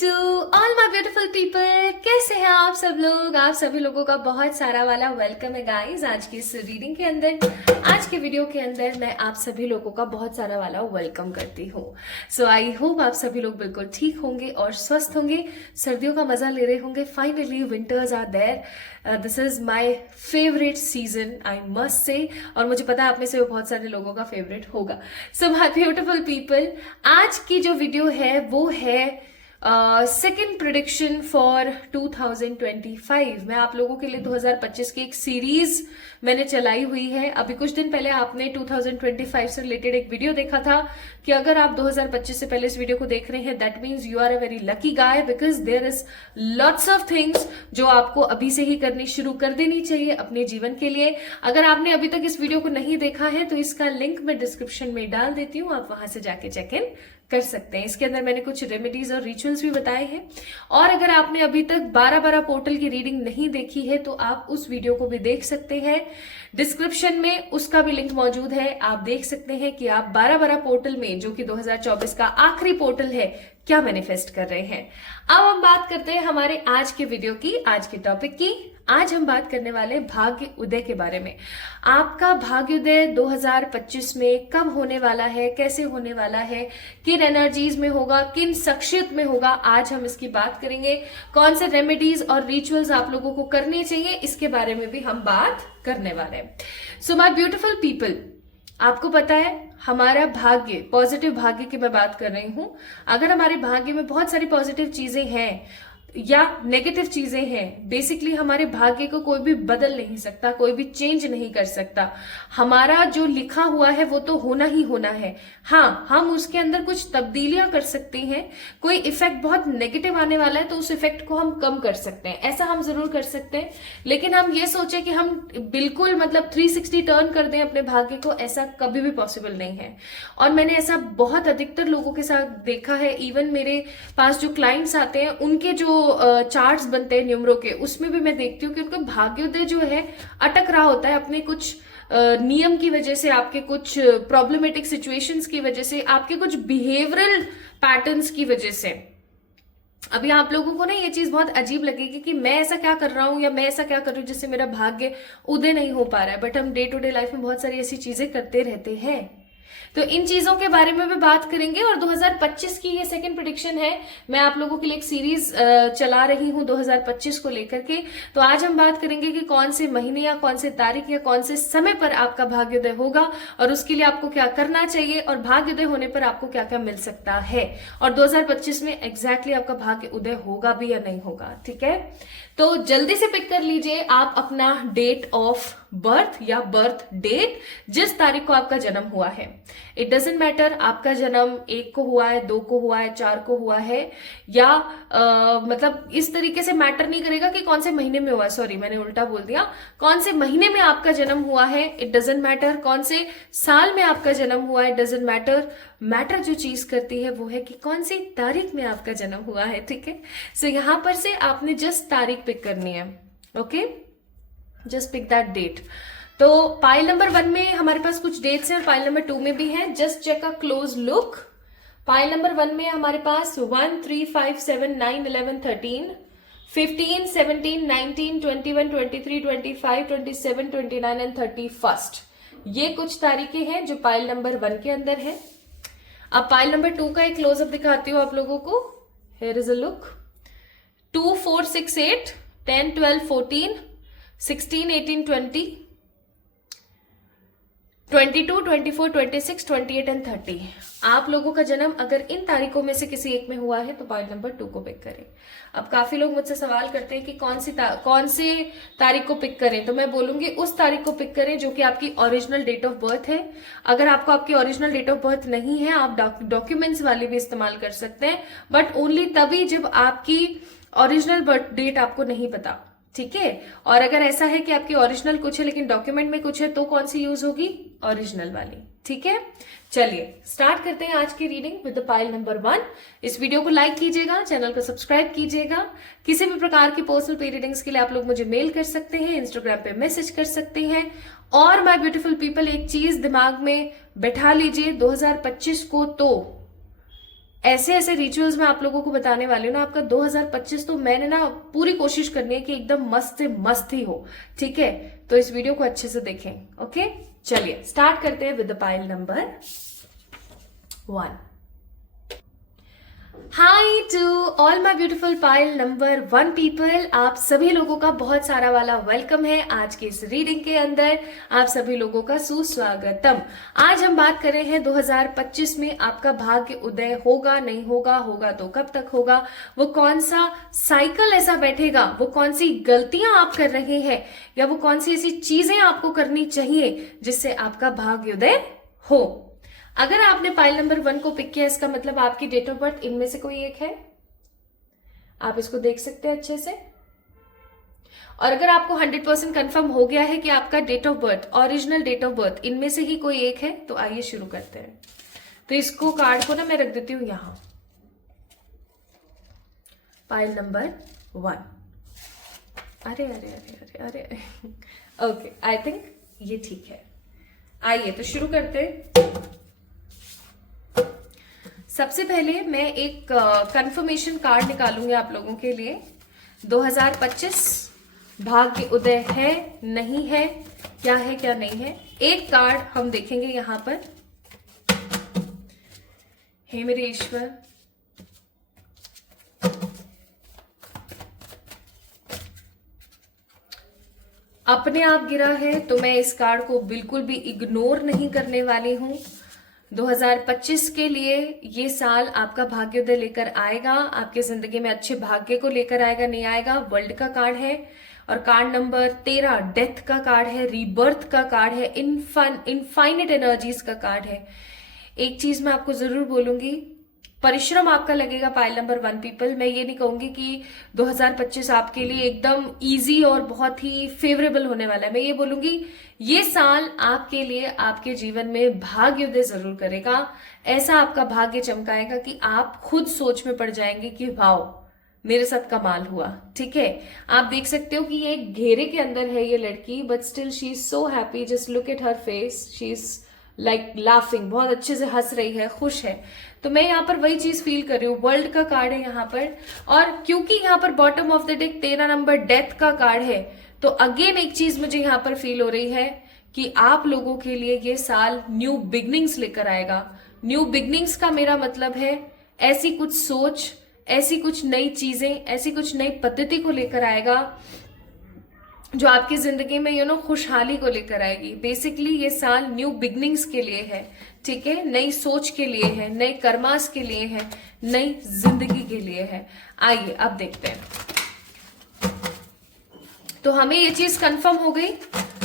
To all my beautiful people. कैसे हैं आप सब लोग? आप सभी लोगों का बहुत सारा वाला वेलकम है गाइस आज की इस रीडिंग के अंदर। आज के वीडियो के अंदर मैं आप सभी लोगों का बहुत सारा वाला वेलकम करती हूँ। सो आई होप आप सभी लोग बिल्कुल ठीक होंगे और स्वस्थ होंगे, सर्दियों का मजा ले रहे होंगे। Finally winters are there. This is my favourite season I must say, और मुझे पता है आप में से बहुत सारे लोगों का फेवरेट होगा। सो माय ब्यूटीफुल पीपल, आज की जो वीडियो है वो है सेकेंड प्रिडिक्शन फॉर 2025। मैं आप लोगों के लिए 2025 की एक सीरीज मैंने चलाई हुई है। अभी कुछ दिन पहले आपने 2025 से रिलेटेड एक वीडियो देखा था कि अगर आप 2025 से पहले इस वीडियो को देख रहे हैं that means you are a very lucky guy, because there is lots of things जो आपको अभी से ही करनी शुरू कर देनी चाहिए अपने जीवन के लिए। अगर आपने अभी तक इस वीडियो को नहीं देखा है तो इसका लिंक मैं डिस्क्रिप्शन में डाल देती हूँ, आप वहां से जाके चेक इन कर सकते हैं। इसके अंदर मैंने कुछ रेमेडीज और रिचुअल्स भी बताए हैं। और अगर आपने अभी तक 12 पोर्टल की रीडिंग नहीं देखी है तो आप उस वीडियो को भी देख सकते हैं। डिस्क्रिप्शन में उसका भी लिंक मौजूद है, आप देख सकते हैं कि आप 12 पोर्टल में, जो कि 2024 का आखिरी पोर्टल है, क्या मैनिफेस्ट कर रहे हैं। अब हम बात करते हैं हमारे आज के वीडियो की, आज के टॉपिक की। आज हम बात करने वाले भाग्य उदय के बारे में। आपका भाग्योदय 2025 में कब होने वाला है, कैसे होने वाला है, किन एनर्जीज में होगा, किन शख्सियत में होगा, आज हम इसकी बात करेंगे। कौन से रेमेडीज और रिचुअल्स आप लोगों को करने चाहिए, इसके बारे में भी हम बात करने वाले हैं। सो माय ब्यूटीफुल पीपल, आपको पता है हमारा भाग्य, पॉजिटिव भाग्य की मैं बात कर रही हूं। अगर हमारे भाग्य में बहुत सारी पॉजिटिव चीजें हैं या नेगेटिव चीजें हैं, बेसिकली हमारे भाग्य को कोई भी बदल नहीं सकता, कोई भी चेंज नहीं कर सकता। हमारा जो लिखा हुआ है वो तो होना ही होना है। हाँ, हम उसके अंदर कुछ तब्दीलियां कर सकते हैं। कोई इफेक्ट बहुत नेगेटिव आने वाला है तो उस इफेक्ट को हम कम कर सकते हैं, ऐसा हम जरूर कर सकते हैं। लेकिन हम ये सोचे कि हम बिल्कुल मतलब 360 टर्न कर दें अपने भाग्य को, ऐसा कभी भी पॉसिबल नहीं है। और मैंने ऐसा बहुत अधिकतर लोगों के साथ देखा है। इवन मेरे पास जो क्लाइंट्स आते हैं उनके जो चार्ट्स बनते हैं न्यूमरो के, उसमें भी मैं देखती हूँ कि उनका भाग्योदय जो है अटक रहा होता है अपने कुछ नियम की वजह से, आपके कुछ प्रॉब्लमेटिक सिचुएशंस की वजह से, आपके कुछ बिहेवियरल पैटर्न्स की वजह से। अभी आप लोगों को ना ये चीज बहुत अजीब लगेगी कि मैं ऐसा क्या कर रहा हूं या मैं ऐसा क्या कर रही हूं जिससे मेरा भाग्य उदय नहीं हो पा रहा है। बट हम डे टू डे लाइफ में बहुत सारी ऐसी चीजें करते रहते हैं, तो इन चीजों के बारे में भी बात करेंगे। और 2025 की ये सेकंड प्रेडिक्शन है। मैं आप लोगों के लिए एक सीरीज चला रही हूं 2025 को लेकर के। तो आज हम बात करेंगे कि कौन से महीने या कौन से तारीख या कौन से समय पर आपका भाग्योदय होगा और उसके लिए आपको क्या करना चाहिए, और भाग्योदय होने पर आपको क्या क्या मिल सकता है, और 2025 में एग्जैक्टली आपका भाग्य उदय होगा भी या नहीं होगा। ठीक है, तो जल्दी से पिक कर लीजिए आप अपना डेट ऑफ बर्थ या बर्थ डेट, जिस तारीख को आपका जन्म हुआ है। इट डजेंट मैटर आपका जन्म 1 को हुआ है, 2 को हुआ है, 4 को हुआ है, या मतलब इस तरीके से मैटर नहीं करेगा कि कौन से महीने में हुआ है। सॉरी, मैंने उल्टा बोल दिया। कौन से महीने में आपका जन्म हुआ है इट डजेंट मैटर, कौन से साल में आपका जन्म हुआ है इट डजेंट मैटर। मैटर जो चीज करती है वो है कि कौन सी तारीख में आपका जन्म हुआ है। ठीक है, सो यहां पर से आपने जस्ट तारीख पिक करनी है। Okay, just pick that date. तो पाइल नंबर 1 में हमारे पास कुछ डेट्स हैं और पाइल नंबर 2 में भी हैं। Just check a close look. Pile number 1 में हमारे पास 1, 3, 5, 7, 9, 11, 13, 15, 17, 19, 21, 23, 25, 27, 29 एंड 31। ये कुछ तारीखें हैं जो पाइल नंबर 1 के अंदर है। अब पाइल नंबर 2 का एक क्लोजअप दिखाती हूँ आप लोगों को। Here is a look. 2, 4, 6, 8, 10, 12, 14, 16, 18, 20, 22, 24, 26, 28 and 30। आप लोगों का जन्म अगर इन तारीखों में से किसी एक में हुआ है तो पाइल नंबर 2 को पिक करें। अब काफी लोग मुझसे सवाल करते हैं कि कौन सी तारीख को पिक करें, तो मैं बोलूंगी उस तारीख को पिक करें जो कि आपकी ओरिजिनल डेट ऑफ बर्थ है। अगर आपको आपकी ओरिजिनल डेट ऑफ बर्थ नहीं है, आप डॉक्यूमेंट्स वाली भी इस्तेमाल कर सकते हैं, बट ओनली तभी जब आपकी ओरिजिनल बर्थ डेट आपको नहीं पता। ठीक है, और अगर ऐसा है कि आपकी ओरिजिनल कुछ है लेकिन डॉक्यूमेंट में कुछ है तो कौन सी यूज होगी? ओरिजिनल वाली। ठीक है, चलिए स्टार्ट करते हैं आज की reading with the pile number 1। इस वीडियो को लाइक कीजिएगा, चैनल को सब्सक्राइब कीजिएगा। किसी भी प्रकार की पर्सनल पे रीडिंग्स के लिए आप लोग मुझे मेल कर सकते हैं, इंस्टाग्राम पे मैसेज कर सकते हैं। और माय ब्यूटीफुल पीपल, एक चीज दिमाग में बैठा लीजिए, 2025 को तो ऐसे ऐसे रिचुअल्स मैं आप लोगों को बताने वाली हूँ ना। आपका 2025 तो मैंने ना पूरी कोशिश करनी है कि एकदम मस्त से मस्त ही हो, ठीक है। तो इस वीडियो को अच्छे से देखें, ओके। चलिए स्टार्ट करते हैं with the pile number 1। Hi to all my beautiful pile number 1 people, आप सभी लोगों का बहुत सारा वाला वेलकम है आज की इस रीडिंग के अंदर। आप सभी लोगों का सुस्वागतम। आज हम बात कर रहे हैं 2025 में आपका भाग्य उदय होगा नहीं होगा, होगा तो कब तक होगा, वो कौन सा साइकिल ऐसा बैठेगा, वो कौन सी गलतियां आप कर रहे हैं, या वो कौन सी ऐसी चीजें आपको करनी चाहिए जिससे आपका भाग्य उदय हो। अगर आपने पाइल नंबर 1 को पिक किया, इसका मतलब आपकी डेट ऑफ बर्थ इनमें से कोई एक है। आप इसको देख सकते हैं अच्छे से। और अगर आपको 100% कंफर्म हो गया है कि आपका date of birth, original date of birth इनमें से ही कोई एक है, तो आइए शुरू करते हैं। तो इसको कार्ड को ना मैं रख देती हूं यहां, पाइल नंबर 1। अरे अरे अरे अरे अरे ओके, आई थिंक ये ठीक है। आइए तो शुरू करते हैं। सबसे पहले मैं एक कंफर्मेशन कार्ड निकालूंगी आप लोगों के लिए। 2025 भाग्य उदय है नहीं है, क्या है क्या नहीं है, एक कार्ड हम देखेंगे यहां पर। हे मेरे ईश्वर, अपने आप गिरा है तो मैं इस कार्ड को बिल्कुल भी इग्नोर नहीं करने वाली हूं। 2025 के लिए ये साल आपका भाग्योदय लेकर आएगा, आपके जिंदगी में अच्छे भाग्य को लेकर आएगा नहीं आएगा। वर्ल्ड का कार्ड है और कार्ड नंबर 13 डेथ का कार्ड है, रीबर्थ का कार्ड है, इनफाइनिट एनर्जीज का कार्ड है। एक चीज मैं आपको जरूर बोलूंगी, परिश्रम आपका लगेगा पाइल नंबर 1 पीपल। मैं ये नहीं कहूंगी कि 2025 आपके लिए एकदम इजी और बहुत ही फेवरेबल होने वाला है। मैं ये बोलूंगी ये साल आपके लिए आपके जीवन में भाग्योदय जरूर करेगा। ऐसा आपका भाग्य चमकाएगा कि आप खुद सोच में पड़ जाएंगे कि वाओ मेरे साथ कमाल हुआ, ठीक है। आप देख सकते हो कि ये एक घेरे के अंदर है ये लड़की, but still she is so happy. Just look at her face, she is like laughing, बहुत अच्छे से हंस रही है, खुश है। तो मैं यहाँ पर वही चीज फील कर रही हूँ। वर्ल्ड का कार्ड है यहाँ पर, और क्योंकि यहाँ पर bottom of the deck 13 number death का कार्ड है, तो अगेन एक चीज मुझे यहाँ पर फील हो रही है कि आप लोगों के लिए ये साल न्यू बिगनिंग्स लेकर आएगा। न्यू बिगनिंग्स का मेरा मतलब है ऐसी कुछ सोच, ऐसी कुछ नई चीजें, ऐसी कुछ नई पद्धति को लेकर आएगा जो आपकी जिंदगी में खुशहाली को लेकर आएगी। बेसिकली ये साल न्यू बिगनिंग्स के लिए है, ठीक है। नई सोच के लिए है, नए कर्मास के लिए है, नई जिंदगी के लिए है। आइए अब देखते हैं। तो हमें ये चीज कंफर्म हो गई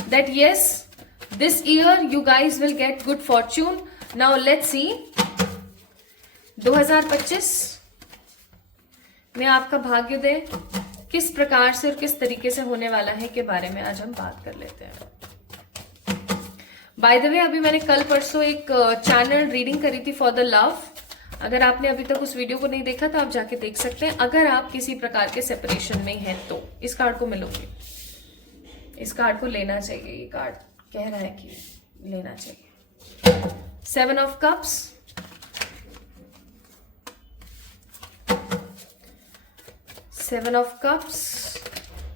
that yes this year you guys will get good Fortune. Now let's see 2025 में आपका भाग्योदय किस प्रकार से और किस तरीके से होने वाला है के बारे में आज हम बात कर लेते हैं। बाय द वे, अभी मैंने कल परसों एक चैनल रीडिंग करी थी फॉर द लव। अगर आपने अभी तक उस वीडियो को नहीं देखा तो आप जाके देख सकते हैं। अगर आप किसी प्रकार के सेपरेशन में हैं तो इस कार्ड को मिलोगे, इस कार्ड को लेना चाहिए। ये कार्ड कह रहा है कि लेना चाहिए। 7 ऑफ कप्स, 7 ऑफ कप्स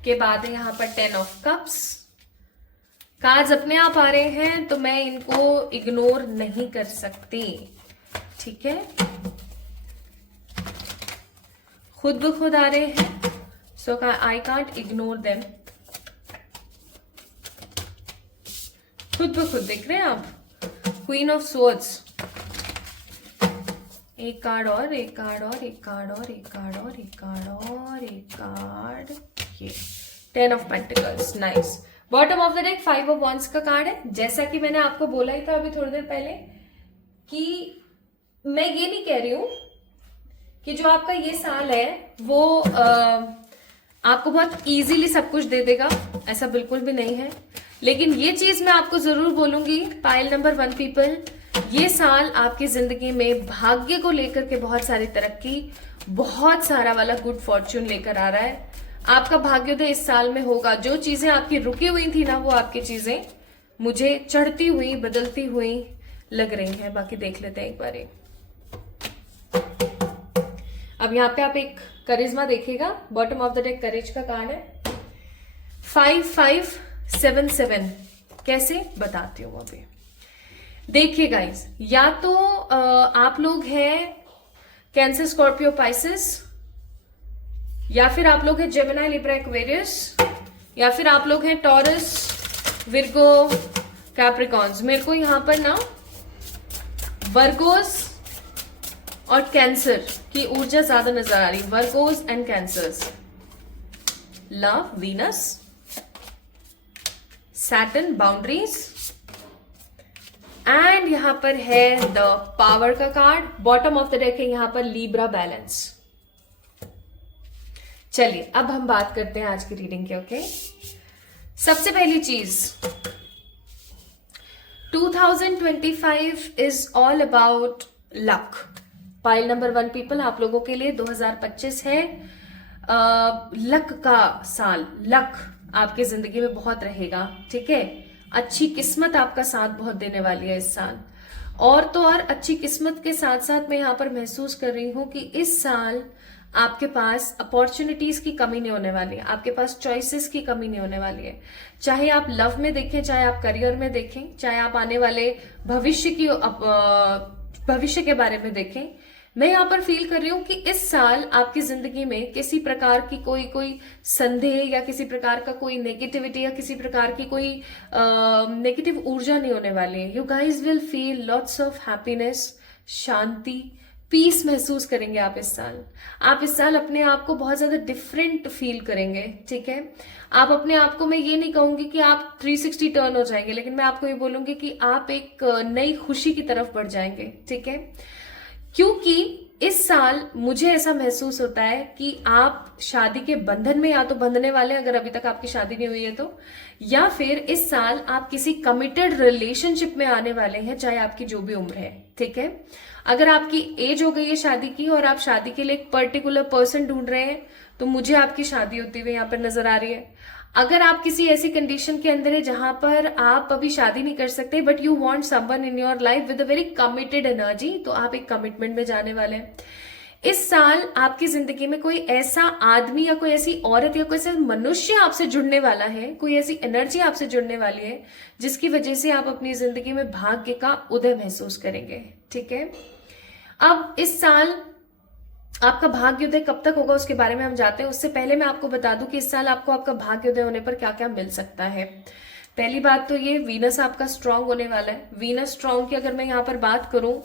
के बाद है यहाँ पर 10 ऑफ कप्स। कार्ड्स अपने आप आ रहे हैं तो मैं इनको इग्नोर नहीं कर सकती, ठीक है। खुद ब खुद आ रहे हैं, सो आई कांट इग्नोर देम। खुद ब खुद दिख रहे हैं आप। क्वीन ऑफ सोर्ड्स, एक कार्ड और, एक कार्ड और, एक कार्ड और, एक कार्ड और, एक कार्ड और, एक कार्ड, ये 10 of pentacles, nice. Bottom of the deck 5 of wands का कार्ड है। जैसा कि मैंने आपको बोला ही था अभी थोड़ी देर पहले कि मैं ये नहीं कह रही हूं कि जो आपका ये साल है वो आपको बहुत इजीली सब कुछ दे देगा, ऐसा बिल्कुल भी नहीं है। लेकिन ये चीज मैं आपको जरूर बोलूंगी पाइल नंबर 1 पीपल, ये साल आपकी जिंदगी में भाग्य को लेकर के बहुत सारी तरक्की, बहुत सारा वाला गुड फॉर्च्यून लेकर आ रहा है। आपका भाग्योदय इस साल में होगा। जो चीजें आपकी रुकी हुई थी ना, वो आपकी चीजें मुझे चढ़ती हुई, बदलती हुई लग रही हैं। बाकी देख लेते हैं एक बार। अब यहाँ पे आप एक करिश्मा देखिएगा, बॉटम ऑफ द डेक करेज का कार्ड है। 5577 कैसे बताती हूँ अभी। देखिए गाइस, या तो आप लोग हैं कैंसर, स्कॉर्पियो, पाइसेस, या फिर आप लोग हैं जेमिनी, लिब्रा, एक्वेरियस, या फिर आप लोग हैं टॉरस, विर्गो, कैप्रिकॉन्स। मेरे को यहां पर ना वर्गोस और कैंसर की ऊर्जा ज्यादा नजर आ रही। Virgo's and cancers, love, Venus, Saturn, boundaries, and यहां पर है द पावर का card. Bottom of the deck है यहां पर लिब्रा, बैलेंस। चलिए अब हम बात करते हैं आज की रीडिंग के। ओके, सबसे पहली चीज, 2025 is all about luck. Pile number 1 people, आप लोगों के लिए 2025 है लक का साल। लक आपकी जिंदगी में बहुत रहेगा, ठीक है। अच्छी किस्मत आपका साथ बहुत देने वाली है इस साल। और तो और अच्छी किस्मत के साथ साथ मैं यहाँ पर महसूस कर रही हूं कि इस साल आपके पास अपॉर्चुनिटीज की कमी नहीं होने वाली है, आपके पास चॉइसेस की कमी नहीं होने वाली है। चाहे आप लव में देखें, चाहे आप करियर में देखें, चाहे आप आने वाले भविष्य के बारे में देखें, मैं यहाँ पर फील कर रही हूँ कि इस साल आपकी जिंदगी में किसी प्रकार की कोई संदेह या किसी प्रकार का कोई नेगेटिविटी या किसी प्रकार की कोई नेगेटिव ऊर्जा नहीं होने वाली है। You guys will feel lots of happiness, शांति, पीस महसूस करेंगे आप इस साल। आप इस साल अपने आप को बहुत ज्यादा डिफरेंट फील करेंगे, ठीक है। आप अपने आप को, मैं ये नहीं कहूंगी कि आप 360 टर्न हो जाएंगे, लेकिन मैं आपको ये बोलूंगी कि आप एक नई खुशी की तरफ बढ़ जाएंगे, ठीक है। क्योंकि इस साल मुझे ऐसा महसूस होता है कि आप शादी के बंधन में या तो बंधने वाले हैं, अगर अभी तक आपकी शादी नहीं हुई है तो, या फिर इस साल आप किसी कमिटेड रिलेशनशिप में आने वाले हैं, चाहे आपकी जो भी उम्र है, ठीक है। अगर आपकी एज हो गई है शादी की और आप शादी के लिए एक पर्टिकुलर पर्सन ढूंढ रहे हैं, तो मुझे आपकी शादी होती हुई यहाँ पर नजर आ रही है। अगर आप किसी ऐसी कंडीशन के अंदर है जहां पर आप अभी शादी नहीं कर सकते, but you want someone in your life with a very committed energy, तो आप एक कमिटमेंट में जाने वाले हैं। इस साल आपकी जिंदगी में कोई ऐसा आदमी या कोई ऐसी औरत या कोई ऐसा मनुष्य आपसे जुड़ने वाला है, कोई ऐसी एनर्जी आपसे जुड़ने वाली है जिसकी वजह से आप अपनी जिंदगी में भाग्य का उदय महसूस करेंगे, ठीक है। अब इस साल आपका भाग्योदय कब तक होगा उसके बारे में हम जाते हैं। उससे पहले मैं आपको बता दूं कि इस साल आपको आपका भाग्योदय होने पर क्या क्या मिल सकता है। पहली बात तो ये, वीनस आपका स्ट्रांग होने वाला है। वीनस स्ट्रांग की अगर मैं यहाँ पर बात करूं,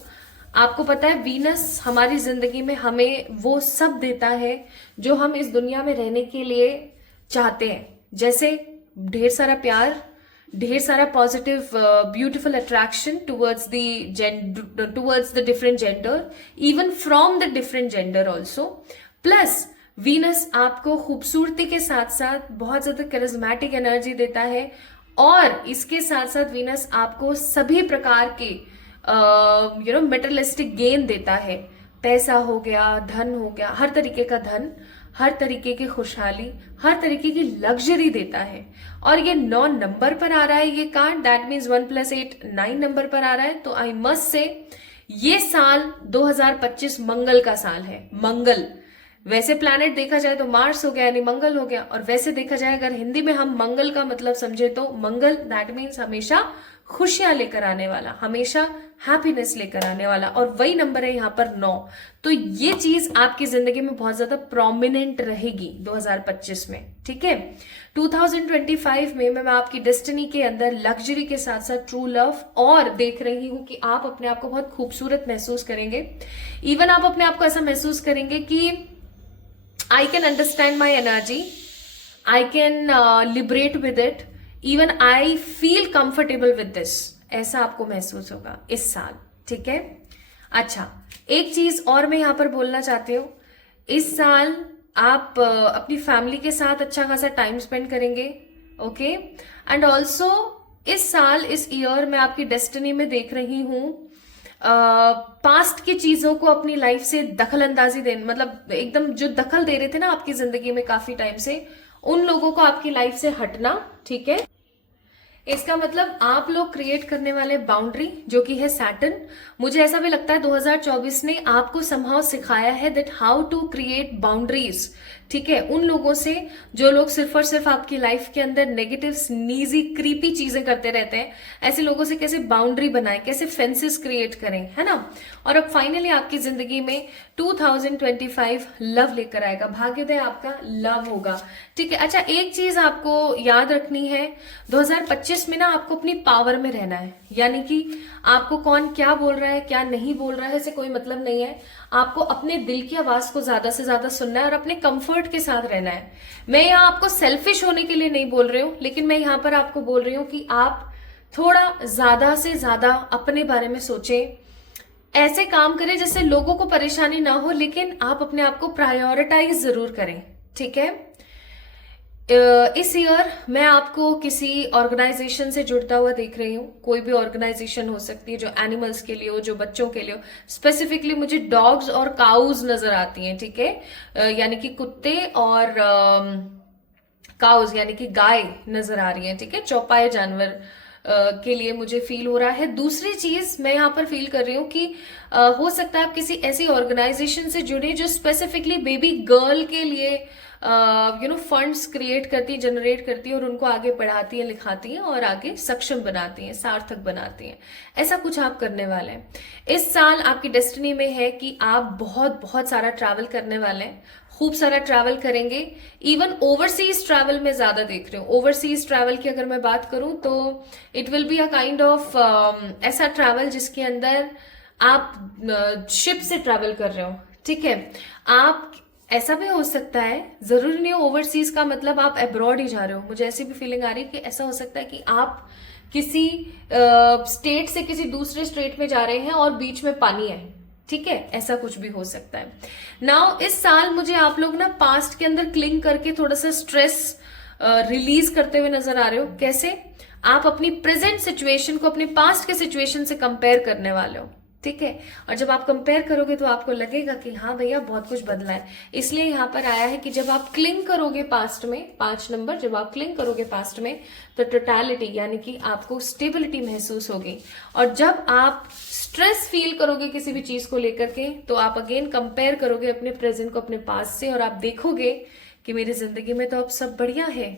आपको पता है वीनस हमारी जिंदगी में हमें वो सब देता है जो हम इस दुनिया में रहने के लिए चाहते हैं, जैसे ढेर सारा प्यार, ढेर सारा positive beautiful attraction towards the different gender, even from the different gender also. Plus Venus आपको खूबसूरती के साथ साथ बहुत ज्यादा करिज्मेटिक एनर्जी देता है, और इसके साथ साथ वीनस आपको सभी प्रकार के मेटेरियलिस्टिक गेन देता है। पैसा हो गया, धन हो गया, हर तरीके का धन, हर तरीके की खुशहाली, हर तरीके की लग्जरी देता है। और ये 9 नंबर पर आ रहा है ये कार्ड, दैट मीन्स 1 + 8 9 नंबर पर आ रहा है। तो आई मस्ट से ये साल 2025 मंगल का साल है। मंगल, वैसे प्लैनेट देखा जाए तो मार्स हो गया यानी मंगल हो गया, और वैसे देखा जाए अगर हिंदी में हम मंगल का मतलब समझे तो मंगल दैट मीन्स हमेशा खुशियां लेकर आने वाला, हमेशा हैप्पीनेस लेकर आने वाला, और वही नंबर है यहाँ पर 9। तो ये चीज आपकी जिंदगी में बहुत ज्यादा प्रोमिनेंट रहेगी 2025 में, ठीक है। 2025 में मैं आपकी डेस्टिनी के अंदर लग्जरी के साथ साथ ट्रू लव और देख रही हूं कि आप अपने आप को बहुत खूबसूरत महसूस करेंगे। इवन आप अपने आप को ऐसा महसूस करेंगे कि I can understand my energy, I can liberate with it, even I feel comfortable with this, ऐसा आपको महसूस होगा इस साल, ठीक है। अच्छा, एक चीज और मैं यहां पर बोलना चाहती हूँ, इस साल आप अपनी फैमिली के साथ अच्छा खासा टाइम स्पेंड करेंगे, ओके। एंड ऑल्सो इस साल, इस ईयर मैं आपकी डेस्टिनी में देख रही हूं पास्ट की चीजों को अपनी लाइफ से दखल अंदाजी देने, मतलब एकदम जो दखल दे रहे थे ना आपकी जिंदगी में काफी टाइम से, उन लोगों को आपकी लाइफ से हटना, ठीक है। इसका मतलब आप लोग क्रिएट करने वाले बाउंड्री जो कि है सैटर्न, मुझे ऐसा भी लगता है 2024 ने आपको समहाउ सिखाया है that how to create boundaries. ठीक है, उन लोगों से जो लोग सिर्फ और सिर्फ आपकी लाइफ के अंदर नेगेटिव स्नीजी क्रीपी चीजें करते रहते हैं, ऐसे लोगों से कैसे बाउंड्री बनाएं, कैसे फेंसेस क्रिएट करें, है ना। और अब फाइनली आपकी जिंदगी में 2025 लव लेकर आएगा, भाग्योदय आपका लव होगा। ठीक है, अच्छा एक चीज आपको याद रखनी है, 2025 में ना आपको अपनी पावर में रहना है, यानी कि आपको कौन क्या बोल रहा है क्या नहीं बोल रहा है इससे कोई मतलब नहीं है। आपको अपने दिल की आवाज को ज्यादा से ज्यादा सुनना है और अपने कंफर्ट के साथ रहना है। मैं यहाँ आपको सेल्फिश होने के लिए नहीं बोल रही हूँ, लेकिन मैं यहाँ पर आपको बोल रही हूँ कि आप थोड़ा ज्यादा से ज्यादा अपने बारे में सोचें, ऐसे काम करें जिससे लोगों को परेशानी ना हो, लेकिन आप अपने आप को प्रायोरिटाइज जरूर करें। ठीक है, इस ईयर मैं आपको किसी ऑर्गेनाइजेशन से जुड़ता हुआ देख रही हूँ। कोई भी ऑर्गेनाइजेशन हो सकती है जो एनिमल्स के लिए हो, जो बच्चों के लिए हो। स्पेसिफिकली मुझे डॉग्स और काउज नजर आती हैं। ठीक है, यानी कि कुत्ते और काउज यानी कि गाय नजर आ रही हैं। ठीक है, चौपाए जानवर के लिए मुझे फील हो रहा है। दूसरी चीज मैं यहाँ पर फील कर रही हूँ कि हो सकता है आप किसी ऐसी ऑर्गेनाइजेशन से जुड़े जो स्पेसिफिकली बेबी गर्ल के लिए फंड्स क्रिएट करती है, जनरेट करती है और उनको आगे पढ़ाती है, लिखाती है और आगे सक्षम बनाती हैं, सार्थक बनाती हैं। ऐसा कुछ आप करने वाले हैं। इस साल आपकी डेस्टिनी में है कि आप बहुत बहुत सारा ट्रैवल करने वाले हैं, खूब सारा ट्रैवल करेंगे। इवन ओवरसीज ट्रैवल में ज्यादा देख रही हूँ। ओवरसीज ट्रैवल की अगर मैं बात करूं तो it will be a kind of ऐसा ट्रैवल जिसके अंदर आप शिप से ट्रैवल कर रहे हो। ठीक है, आप ऐसा भी हो सकता है, जरूरी नहीं हो ओवरसीज का मतलब आप अब्रॉड ही जा रहे हो। मुझे ऐसी भी फीलिंग आ रही है कि ऐसा हो सकता है कि आप किसी स्टेट से किसी दूसरे स्टेट में जा रहे हैं और बीच में पानी है। ठीक है, ऐसा कुछ भी हो सकता है। नाउ इस साल मुझे आप लोग ना पास्ट के अंदर क्लिंग करके थोड़ा सा स्ट्रेस रिलीज करते हुए नजर आ रहे हो। कैसे? आप अपनी प्रेजेंट सिचुएशन को अपने पास्ट के सिचुएशन से कंपेयर करने वाले हो। ठीक है, और जब आप कंपेयर करोगे तो आपको लगेगा कि हाँ भैया बहुत कुछ बदला है। इसलिए यहाँ पर आया है कि जब आप क्लिंग करोगे पास्ट में, 5 नंबर, जब आप क्लिंग करोगे पास्ट में तो टोटलिटी यानी कि आपको स्टेबिलिटी महसूस होगी। और जब आप स्ट्रेस फील करोगे किसी भी चीज को लेकर के तो आप अगेन कंपेयर करोगे अपने प्रेजेंट को अपने पास्ट से और आप देखोगे कि मेरी जिंदगी में तो अब सब बढ़िया है,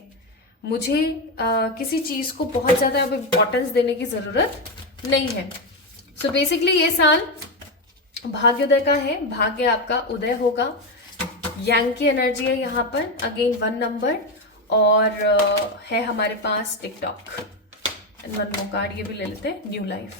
मुझे किसी चीज को बहुत ज्यादा अब इम्पोर्टेंस देने की जरूरत नहीं है। सो बेसिकली ये साल भाग्योदय का है, भाग्य आपका उदय होगा। यांग की एनर्जी है यहाँ पर, अगेन 1 नंबर और है हमारे पास टिकटॉक एंड 1 मोर कार्ड, ये भी ले लेते हैं, new life.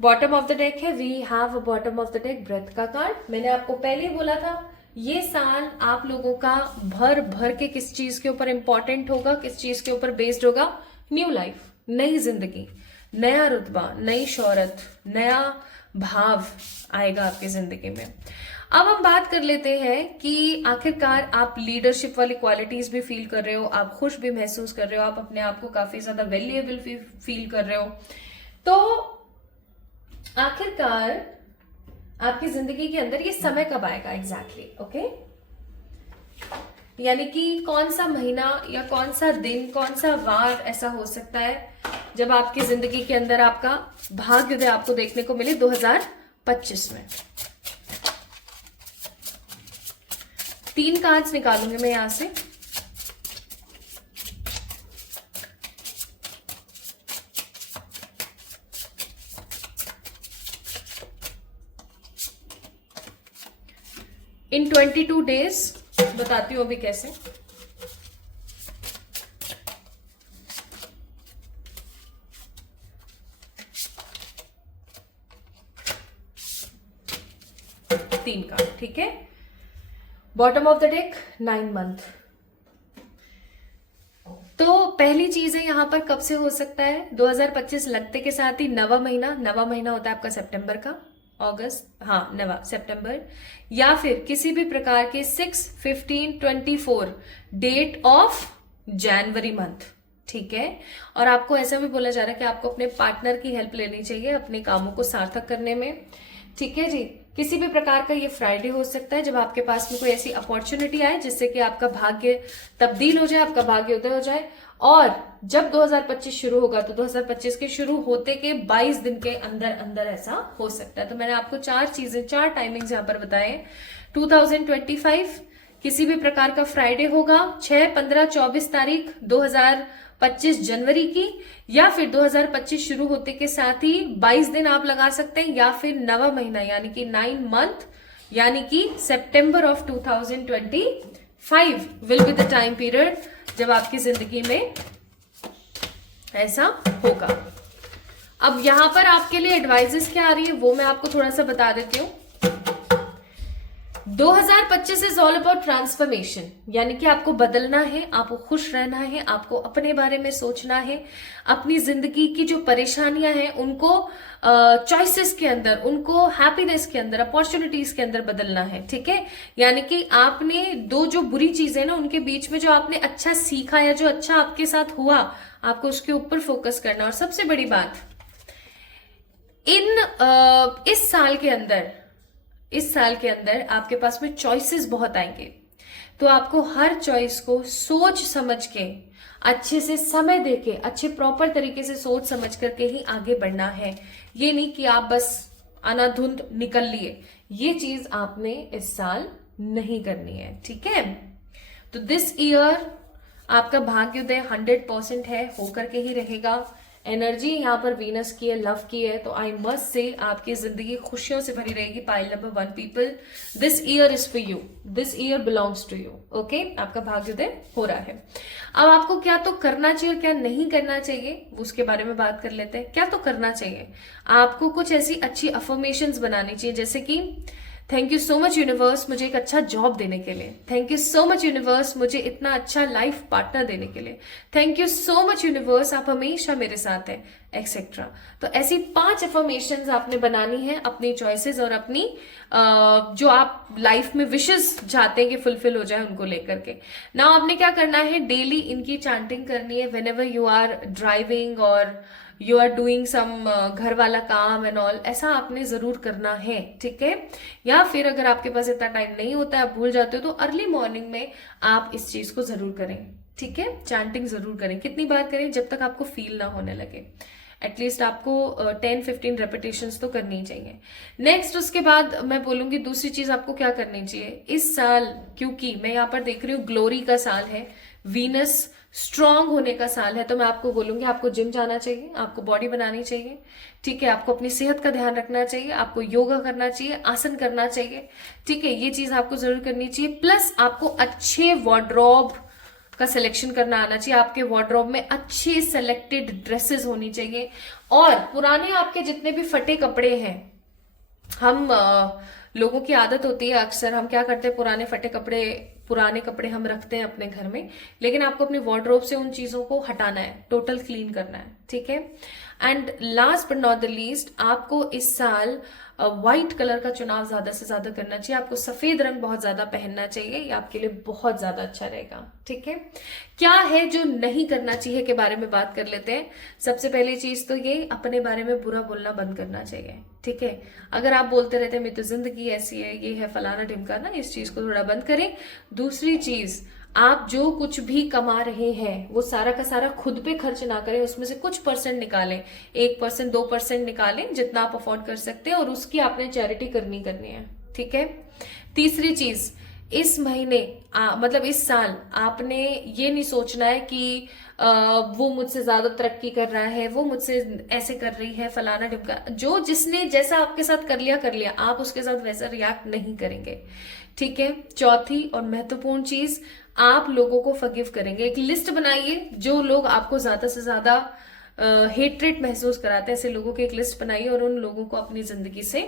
Bottom of the deck है, we have bottom of the deck breath का कार्ड। मैंने आपको पहले ही बोला था ये साल आप लोगों का भर भर के किस चीज के ऊपर इंपॉर्टेंट होगा, किस चीज के ऊपर बेस्ड होगा, न्यू लाइफ, नई जिंदगी, नया रुतबा, नई शोहरत, नया भाव आएगा आपकी जिंदगी में। अब हम बात कर लेते हैं कि आखिरकार आप लीडरशिप वाली क्वालिटीज भी फील कर रहे हो, आप खुश भी महसूस कर रहे हो, आप अपने आप को काफी ज्यादा वैल्यूएबल फील कर रहे हो। तो आखिरकार आपकी जिंदगी के अंदर ये समय कब आएगा एग्जैक्टली, ओके? यानी कि कौन सा महीना या कौन सा दिन, कौन सा वार ऐसा हो सकता है जब आपकी जिंदगी के अंदर आपका भाग्योदय आपको देखने को मिले 2025 में। 3 कार्ड्स निकालूंगी मैं यहां से। इन 22 डेज बताती हूँ अभी कैसे। तीन का, ठीक है। Bottom of the deck 9 month. तो पहली चीज है यहां पर कब से हो सकता है, 2025 लगते के साथ ही नवा महीना होता है आपका सितंबर का, अगस्त, हाँ नवा सितंबर, या फिर किसी भी प्रकार के 6, 15, 24 डेट ऑफ जनवरी मंथ, ठीक है। और आपको ऐसा भी बोला जा रहा है कि आपको अपने पार्टनर की हेल्प लेनी चाहिए अपने कामों को सार्थक करने में, ठीक है जी। किसी भी प्रकार का ये फ्राइडे हो सकता है जब आपके पास में कोई ऐसी अपॉर्चुनिटी आए जिससे कि आपका भाग्य तब्दील हो जाए, आपका भाग्य उदय हो जाए। और जब 2025 शुरू होगा तो 2025 के शुरू होते के 22 दिन के अंदर अंदर ऐसा हो सकता है। तो मैंने आपको 4 टाइमिंग्स यहाँ पर बताए। 2025 किसी भी प्रकार का फ्राइडे होगा 6, 15, 24 तारीख 2025 जनवरी की, या फिर 2025 शुरू होते के साथ ही 22 दिन आप लगा सकते हैं, या फिर 9वां महीना यानी कि 9 मंथ यानी कि September of 2025 will be the time period जब आपकी जिंदगी में ऐसा होगा। अब यहां पर आपके लिए एडवाइजेस क्या आ रही है वो मैं आपको थोड़ा सा बता देती हूँ। 2025 इज ऑल अबाउट ट्रांसफॉर्मेशन, यानी कि आपको बदलना है, आपको खुश रहना है, आपको अपने बारे में सोचना है, अपनी जिंदगी की जो परेशानियां हैं उनको चॉइसेस के अंदर, उनको हैप्पीनेस के अंदर, अपॉर्चुनिटीज के अंदर बदलना है। ठीक है, यानी कि आपने दो जो बुरी चीजें ना उनके बीच में जो आपने अच्छा सीखा या जो अच्छा आपके साथ हुआ आपको उसके ऊपर फोकस करना। और सबसे बड़ी बात, इस साल के अंदर आपके पास में चॉइसेस बहुत आएंगे, तो आपको हर चॉइस को सोच समझ के, अच्छे से समय देके, अच्छे प्रॉपर तरीके से सोच समझ करके ही आगे बढ़ना है। ये नहीं कि आप बस अनाधुंध निकल लिए, ये चीज आपने इस साल नहीं करनी है। ठीक है, तो दिस ईयर आपका भाग्योदय 100% है, होकर के ही रहेगा। एनर्जी यहाँ पर वीनस की है, लव की है, तो आई मस्ट से आपकी जिंदगी खुशियों से भरी रहेगी। Pile number 1 people, this year is for you, this year belongs to you. Okay, आपका भाग्योदय हो रहा है। अब आपको क्या तो करना चाहिए और क्या नहीं करना चाहिए उसके बारे में बात कर लेते हैं। क्या तो करना चाहिए, आपको कुछ ऐसी अच्छी अफर्मेशंस बनानी चाहिए, जैसे कि thank you so much universe मुझे एक अच्छा जॉब देने के लिए, thank you so much universe मुझे इतना अच्छा लाइफ पार्टनर देने के लिए, thank you so much universe आप हमेशा मेरे साथ हैं, एक्सेट्रा। तो ऐसी 5 अफर्मेशंस आपने बनानी है अपनी चॉइसेस और अपनी जो आप लाइफ में विशेस चाहते हैं कि फुलफिल हो जाए उनको लेकर के। ना आपने क्या करना है, डेली इनकी चैंटिंग करनी है whenever you are driving और यू आर डूइंग सम घर वाला काम एंड ऑल, ऐसा आपने जरूर करना है। ठीक है, या फिर अगर आपके पास इतना टाइम नहीं होता है, आप भूल जाते हो, तो अर्ली मॉर्निंग में आप इस चीज को जरूर करें। ठीक है, चैंटिंग जरूर करें। कितनी बार करें, जब तक आपको फील ना होने लगे। एटलीस्ट आपको 10-15 रेपिटेशंस तो करनी चाहिए। नेक्स्ट उसके बाद मैं बोलूंगी दूसरी चीज आपको क्या करनी चाहिए इस साल, क्योंकि मैं यहाँ पर देख रही हूँ ग्लोरी का साल है, वीनस स्ट्रांग होने का साल है, तो मैं आपको बोलूंगी आपको जिम जाना चाहिए, आपको बॉडी बनानी चाहिए। ठीक है, आपको अपनी सेहत का ध्यान रखना चाहिए, आपको योगा करना चाहिए, आसन करना चाहिए। ठीक है, ये चीज आपको जरूर करनी चाहिए। प्लस आपको अच्छे वार्डरोब का सिलेक्शन करना आना चाहिए, आपके वार्डरोब में अच्छे सेलेक्टेड ड्रेसेस होनी चाहिए। और पुराने आपके जितने भी फटे कपड़े हैं, हम लोगों की आदत होती है अक्सर हम क्या करते हैं, पुराने कपड़े हम रखते हैं अपने घर में, लेकिन आपको अपने वार्डरोब से उन चीजों को हटाना है, टोटल क्लीन करना है। ठीक है, and last but not the least, आपको इस साल व्हाइट कलर का चुनाव ज्यादा से ज्यादा करना चाहिए। आपको सफेद रंग बहुत ज्यादा पहनना चाहिए, ये आपके लिए बहुत ज्यादा अच्छा रहेगा। ठीक है, क्या है जो नहीं करना चाहिए के बारे में बात कर लेते हैं। सबसे पहली चीज तो ये, अपने बारे में बुरा बोलना बंद करना चाहिए। ठीक है, अगर आप बोलते रहते हैं मेरी तो जिंदगी ऐसी है, ये है फलाना ढिमकाना, इस चीज को थोड़ा बंद करें। दूसरी चीज, आप जो कुछ भी कमा रहे हैं वो सारा का सारा खुद पे खर्च ना करें, उसमें से कुछ परसेंट निकालें, 1%, 2% निकालें, जितना आप अफोर्ड कर सकते हैं, और उसकी आपने चैरिटी करनी है। ठीक है, तीसरी चीज, इस महीने मतलब इस साल आपने ये नहीं सोचना है कि वो मुझसे ज्यादा तरक्की कर रहा है, वो मुझसे ऐसे कर रही है, फलाना ढिमका, जो जिसने जैसा आपके साथ कर लिया, आप उसके साथ वैसा रिएक्ट नहीं करेंगे। ठीक है, चौथी और महत्वपूर्ण चीज, आप लोगों को फॉरगिव करेंगे। एक लिस्ट बनाइए जो लोग आपको ज्यादा से ज्यादा हेट्रेट महसूस कराते हैं, ऐसे लोगों की एक लिस्ट बनाइए और उन लोगों को अपनी जिंदगी से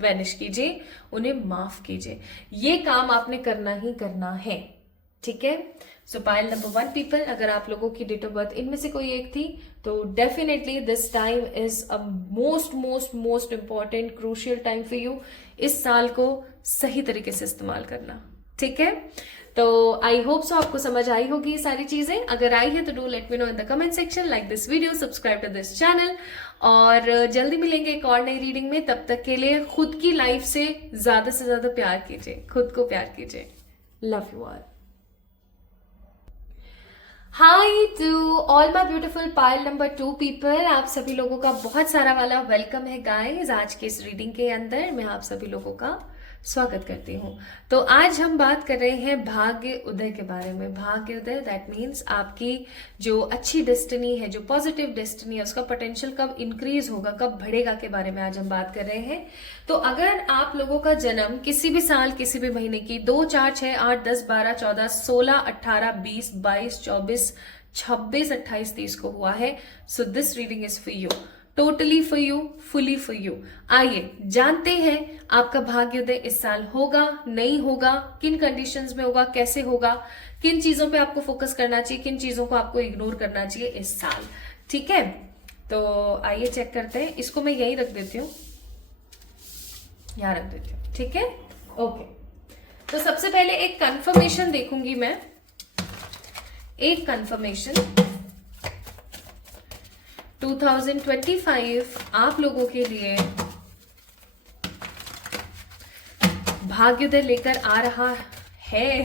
वैनिश कीजिए, उन्हें माफ कीजिए। ये काम आपने करना ही करना है। ठीक है, सो पाइल नंबर 1 पीपल, अगर आप लोगों की डेट ऑफ बर्थ इनमें से कोई एक थी तो definitely this time is a most important crucial time for you. इस साल को सही तरीके से इस्तेमाल करना। ठीक है, तो आई होप सो आपको समझ आई होगी ये सारी चीजें। अगर आई है तो do let me know in the comment section, like this video, subscribe to this channel, और जल्दी मिलेंगे एक और नई रीडिंग में। तब तक के लिए खुद की लाइफ से ज्यादा प्यार कीजिए, खुद को प्यार कीजिए। Love you all. Hi to all my beautiful pile number 2 people, आप सभी लोगों का बहुत सारा वाला वेलकम है गाइस। आज के इस रीडिंग के अंदर मैं आप सभी लोगों का स्वागत करती हूँ। तो आज हम बात कर रहे हैं भाग्य उदय के बारे में। भाग्य उदय दैट मीन्स आपकी जो अच्छी डेस्टिनी है, जो पॉजिटिव डेस्टिनी है, उसका पोटेंशियल कब इंक्रीज होगा, कब बढ़ेगा के बारे में आज हम बात कर रहे हैं। तो अगर आप लोगों का जन्म किसी भी साल, किसी भी महीने की 2, 4, 6, 8, 10, 12, 14, 16, 18, 20, 22, 24, 26, 28, 30 को हुआ है, so this reading is for you, totally for you, fully for you. आइए जानते हैं आपका भाग्योदय इस साल होगा, नहीं होगा, किन कंडीशंस में होगा, कैसे होगा, किन चीजों पे आपको फोकस करना चाहिए, किन चीजों को आपको इग्नोर करना चाहिए इस साल। ठीक है, तो आइए चेक करते हैं। इसको मैं यही रख देती हूँ, यहां रख देती हूँ। ठीक है, ओके। तो सबसे पहले एक कंफर्मेशन देखूंगी मैं, एक कंफर्मेशन 2025 आप लोगों के लिए भाग्योदय लेकर आ रहा है।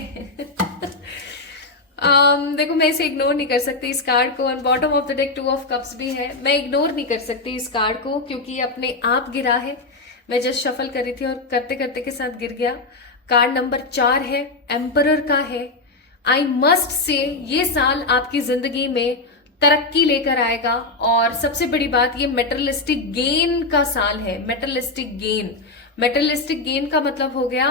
देखो मैं इसे इग्नोर नहीं कर सकती इस कार्ड को। On bottom of the deck 2 of cups भी है, मैं इग्नोर नहीं कर सकती इस कार्ड को क्योंकि ये अपने आप गिरा है। मैं जस्ट शफल कर रही थी और करते करते के साथ गिर गया। कार्ड नंबर 4 है, एम्परर का है। आई मस्ट से ये साल आपकी जिंदगी में तरक्की लेकर आएगा और सबसे बड़ी बात, ये मेटेरियलिस्टिक गेन का साल है। मेटेरियलिस्टिक गेन का मतलब हो गया,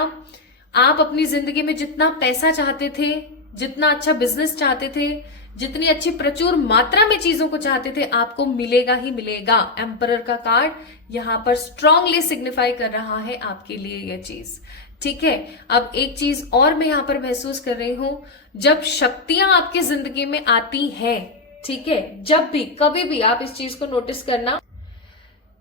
आप अपनी जिंदगी में जितना पैसा चाहते थे, जितना अच्छा बिजनेस चाहते थे, जितनी अच्छी प्रचुर मात्रा में चीजों को चाहते थे, आपको मिलेगा ही मिलेगा। एम्परर का कार्ड यहां पर स्ट्रांगली सिग्निफाई कर रहा है आपके लिए यह चीज। ठीक है, अब एक चीज और मैं यहां पर महसूस कर रही हूं, जब शक्तियां आपकी जिंदगी में आती हैं, ठीक है, जब भी कभी भी आप इस चीज को नोटिस करना,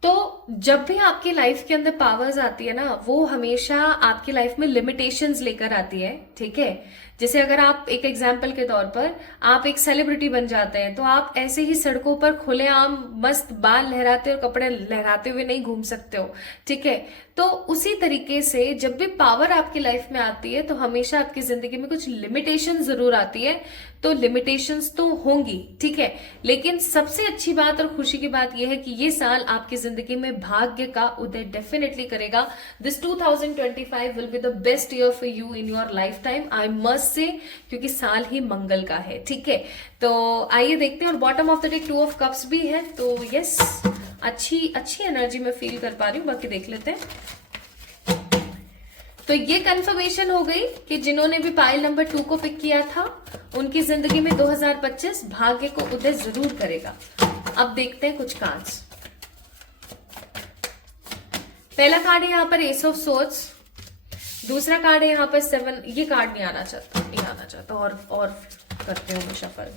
तो जब भी आपकी लाइफ के अंदर पावर्स आती है ना, वो हमेशा आपकी लाइफ में लिमिटेशंस लेकर आती है। ठीक है, जैसे अगर आप एक एग्जाम्पल के तौर पर आप एक सेलिब्रिटी बन जाते हैं, तो आप ऐसे ही सड़कों पर खुलेआम मस्त बाल लहराते और कपड़े लहराते हुए नहीं घूम सकते हो। ठीक है, तो उसी तरीके से जब भी पावर आपकी लाइफ में आती है, तो हमेशा आपकी जिंदगी में कुछ लिमिटेशन जरूर आती है। तो लिमिटेशंस तो होंगी, ठीक है, लेकिन सबसे अच्छी बात और खुशी की बात यह है कि ये साल आपकी जिंदगी में भाग्य का उदय डेफिनेटली करेगा। This 2025 will be the best year for you in your life time, I must से, क्योंकि साल ही मंगल का है। ठीक है, तो आइए देखते हैं। और bottom of the deck 2 of cups भी है, तो यस, अच्छी एनर्जी में फील कर पा रही हूँ। बाकी देख लेते हैं। तो ये कंफर्मेशन हो गई कि जिन्होंने भी पाइल नंबर 2 को पिक किया था, उनकी जिंदगी में 2025 भाग्य को उदय जरूर करेगा। अब देखते हैं कुछ कार्ड्स। पहला कार्ड है यहाँ पर एस ऑफ सोर्ड्स, दूसरा कार्ड है यहाँ पर 7। ये कार्ड नहीं आना चाहता, और करते हो शफल।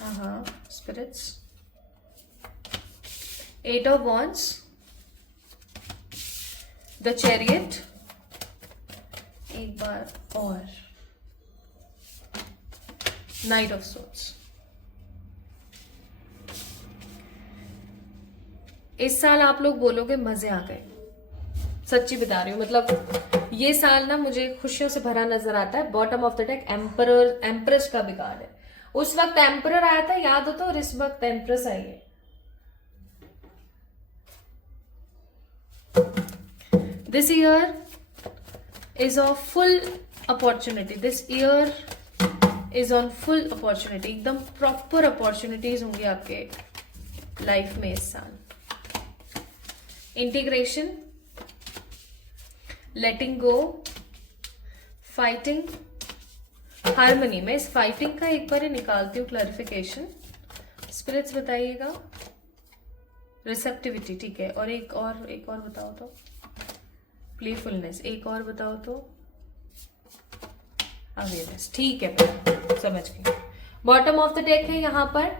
हाँ, spirits, 8 of Wands, The Chariot, एक बार और Knight of Swords। इस साल आप लोग बोलोगे मजे आ गए, सच्ची बता रही हूँ। मतलब ये साल ना मुझे खुशियों से भरा नजर आता है। Bottom of the deck emperor, empress का भी कार्ड है। उस वक्त एम्परर आया था, याद हो तो, और इस वक्त एम्प्रेस आई है। This year is of full opportunity. This year is on full opportunity. एकदम प्रॉपर अपॉर्चुनिटीज होंगी आपके लाइफ में इस साल। इंटीग्रेशन, लेटिंग गो, फाइटिंग, हार्मनी। में इस फाइटिंग का एक बार ही निकालती हूँ क्लैरिफिकेशन। स्पिरिट्स बताइएगा। रिसेप्टिविटी, ठीक है, और एक और बताओ तो। प्लेफुलनेस, एक और बताओ तो। अवेयरनेस, ठीक है, समझ गई। बॉटम ऑफ द डेक है यहाँ पर,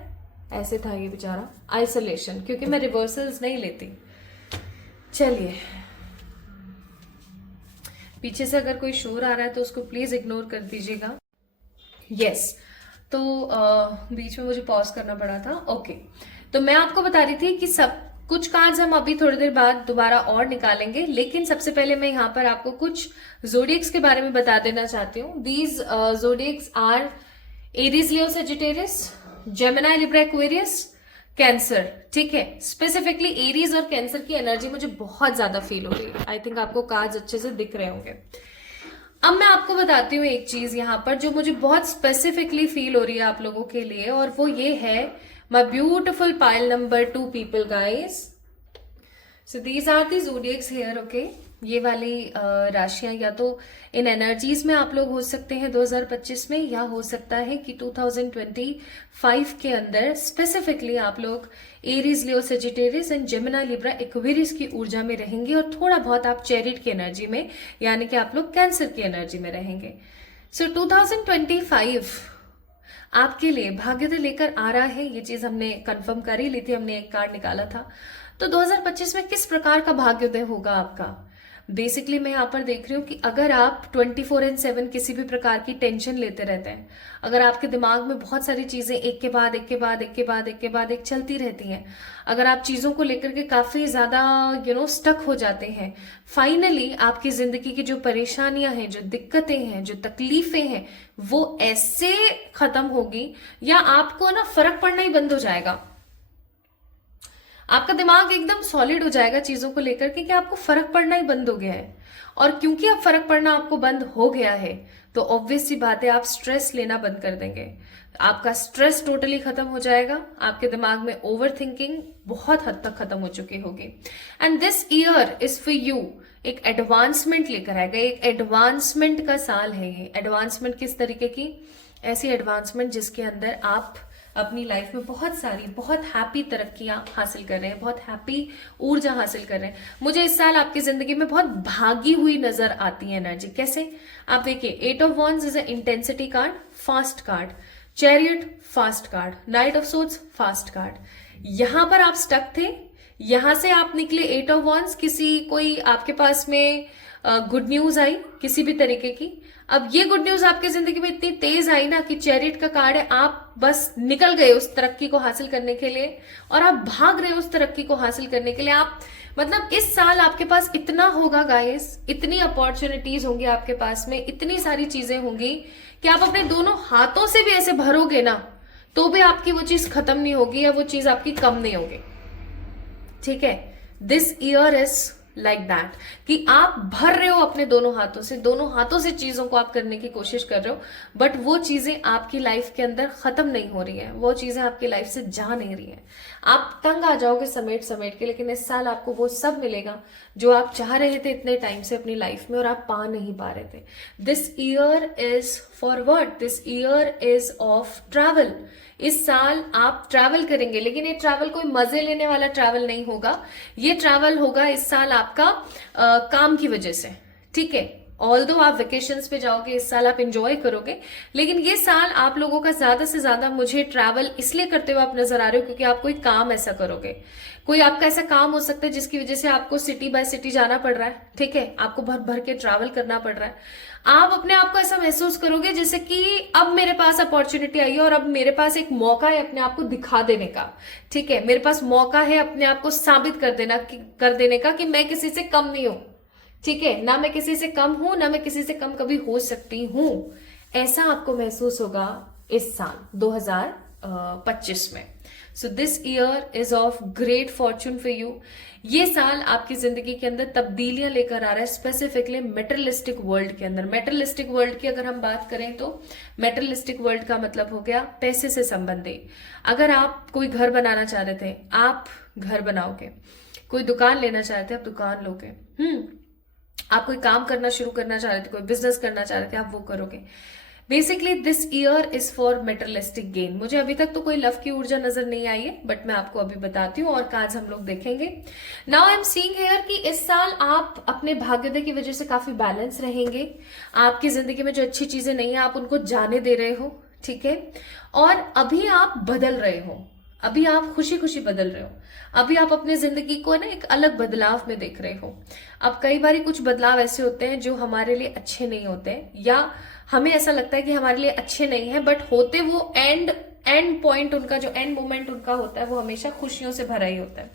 ऐसे था ये बेचारा, आइसोलेशन, क्योंकि मैं रिवर्सल्स नहीं लेती। चलिए, पीछे से अगर कोई शोर आ रहा है तो उसको प्लीज इग्नोर कर दीजिएगा। यस तो बीच में मुझे पॉज करना पड़ा था। ओके तो मैं आपको बता रही थी कि सब कुछ कार्ड्स हम अभी थोड़ी देर बाद दोबारा और निकालेंगे, लेकिन सबसे पहले मैं यहाँ पर आपको कुछ जोडियक्स के बारे में बता देना चाहती हूँ। These zodiacs are Aries, Leo, Sagittarius, Gemini, Libra, Aquarius, Cancer. ठीक है, स्पेसिफिकली एरीज और कैंसर की एनर्जी मुझे बहुत ज्यादा फील हो रही है। आई थिंक आपको कार्ड्स अच्छे से दिख रहे होंगे। अब मैं आपको बताती हूँ एक चीज यहाँ पर जो मुझे बहुत स्पेसिफिकली फील हो रही है आप लोगों के लिए, और वो ये है my beautiful pile number 2 people guys. So these are the zodiacs here. Okay, ये वाली राशियां या तो इन एनर्जीज में आप लोग हो सकते हैं 2025 में, या हो सकता है कि 2025 के अंदर स्पेसिफिकली आप लोग Aries, Leo, Sagittarius and Gemini, Libra, Aquarius की ऊर्जा में रहेंगे, और थोड़ा बहुत आप चैरिट की एनर्जी में यानी कि आप लोग कैंसर की एनर्जी में रहेंगे। सो 2025 आपके लिए भाग्योदय लेकर आ रहा है, ये चीज हमने कंफर्म कर ही ली थी, हमने एक कार्ड निकाला था। तो 2025 में किस प्रकार का भाग्योदय होगा आपका? बेसिकली मैं यहाँ पर देख रही हूँ कि अगर आप 24/7 किसी भी प्रकार की टेंशन लेते रहते हैं, अगर आपके दिमाग में बहुत सारी चीजें एक के बाद एक के बाद एक के बाद एक के बाद एक चलती रहती हैं, अगर आप चीजों को लेकर के काफी ज्यादा स्टक हो जाते हैं, फाइनली आपकी जिंदगी की जो परेशानियां हैं, जो दिक्कतें हैं, जो तकलीफें हैं, वो ऐसे खत्म होगी या आपको ना फर्क पड़ना ही बंद हो जाएगा। आपका दिमाग एकदम सॉलिड हो जाएगा चीजों को लेकर के कि आपको फर्क पड़ना ही बंद हो गया है। और क्योंकि अब फर्क पड़ना आपको बंद हो गया है तो ऑब्वियस सी बात है आप स्ट्रेस लेना बंद कर देंगे। आपका स्ट्रेस टोटली खत्म हो जाएगा, आपके दिमाग में ओवर थिंकिंग बहुत हद तक खत्म हो चुकी होगी। And this year is for you एक एडवांसमेंट लेकर आएगा। एक एडवांसमेंट का साल है ये। एडवांसमेंट किस तरीके की? ऐसी एडवांसमेंट जिसके अंदर आप अपनी लाइफ में बहुत सारी बहुत हैप्पी तरक्कियां हासिल कर रहे हैं, बहुत हैप्पी ऊर्जा हासिल कर रहे हैं। मुझे इस साल आपकी जिंदगी में बहुत भागी हुई नजर आती है एनर्जी। कैसे? आप देखिए, 8 of wands is a intensity card, fast card, chariot fast card, night of swords fast card. यहां पर आप स्टक थे, यहां से आप निकले 8 ऑफ वॉन्ड्स, कोई आपके पास में गुड न्यूज आई किसी भी तरीके की। अब ये गुड न्यूज आपकी जिंदगी में इतनी तेज आई ना कि चैरियट का कार्ड है, आप बस निकल गए उस तरक्की को हासिल करने के लिए और आप भाग रहे हो उस तरक्की को हासिल करने के लिए। आप मतलब इस साल आपके पास इतना होगा गाइस, इतनी अपॉर्चुनिटीज होंगी आपके पास में, इतनी सारी चीजें होंगी कि आप अपने दोनों हाथों से भी ऐसे भरोगे ना तो भी आपकी वो चीज खत्म नहीं होगी या वो चीज आपकी कम नहीं होगी। ठीक है, this year is like that कि आप भर रहे हो अपने दोनों हाथों से चीजों को आप करने की कोशिश कर रहे हो, बट वो चीजें आपकी लाइफ के अंदर खत्म नहीं हो रही है, वो चीजें आपकी लाइफ से जा नहीं रही है। आप तंग आ जाओगे समेट समेट के, लेकिन इस साल आपको वो सब मिलेगा जो आप चाह रहे थे इतने टाइम से अपनी लाइफ में और आप पा नहीं पा रहे थे। This year is for what? This year is of travel. इस साल आप ट्रैवल करेंगे, लेकिन ये ट्रैवल कोई मजे लेने वाला ट्रैवल नहीं होगा। ये ट्रैवल होगा इस साल आपका काम की वजह से। ठीक है, ऑल्दो आप वेकेशंस पे जाओगे, इस साल आप एंजॉय करोगे, लेकिन ये साल आप लोगों का ज्यादा से ज्यादा मुझे ट्रैवल इसलिए करते हुए आप नजर आ रहे हो क्योंकि आप कोई काम ऐसा करोगे, कोई आपका ऐसा काम हो सकता है जिसकी वजह से आपको सिटी बाय सिटी जाना पड़ रहा है। ठीक है, आपको भर भर के ट्रैवल करना पड़ रहा है। आप अपने आप को ऐसा महसूस करोगे जैसे कि अब मेरे पास अपॉर्चुनिटी आई है और अब मेरे पास एक मौका है अपने आप को दिखा देने का। ठीक है, मेरे पास मौका है अपने आप को साबित कर देने का कि मैं किसी से कम नहीं हूं। ठीक है, ना मैं किसी से कम हूं, ना मैं किसी से कम कभी हो सकती हूं। ऐसा आपको महसूस होगा इस साल 2025 में। So this year is of great Fortune for you. ये साल आपकी जिंदगी के अंदर तब्दीलियां लेकर आ रहा है, स्पेसिफिकली मेटेरियलिस्टिक वर्ल्ड के अंदर। मेटेरियलिस्टिक वर्ल्ड की अगर हम बात करें तो मेटेरियलिस्टिक वर्ल्ड का मतलब हो गया पैसे से संबंधित। अगर आप कोई घर बनाना चाह रहे थे, आप घर बनाओगे। कोई दुकान लेना चाह रहे थे, आप दुकान लोगे। आप कोई काम करना शुरू करना चाह रहे थे, कोई बिजनेस करना चाह रहे थे, आप वो करोगे। Basically this year is for materialistic gain. मुझे अभी तक तो कोई लव की ऊर्जा नजर नहीं आई है, बट मैं आपको अभी बताती हूँ और कार्ड्स हम लोग देखेंगे। Now I am seeing here कि इस साल आप अपने भाग्योदय की वजह से काफी बैलेंस रहेंगे। आपकी जिंदगी में जो अच्छी चीजें नहीं है आप उनको जाने दे रहे हो। ठीक है, और अभी आप बदल रहे हो। अभी आप खुशी खुशी बदल रहे हो, अभी आप अपनी जिंदगी को ना एक अलग बदलाव में देख रहे हो। अब कई बार कुछ बदलाव ऐसे होते हैं जो हमारे लिए अच्छे नहीं होते, या हमें ऐसा लगता है कि हमारे लिए अच्छे नहीं है, बट होते वो एंड पॉइंट, उनका जो एंड मोमेंट उनका होता है वो हमेशा खुशियों से भरा ही होता है।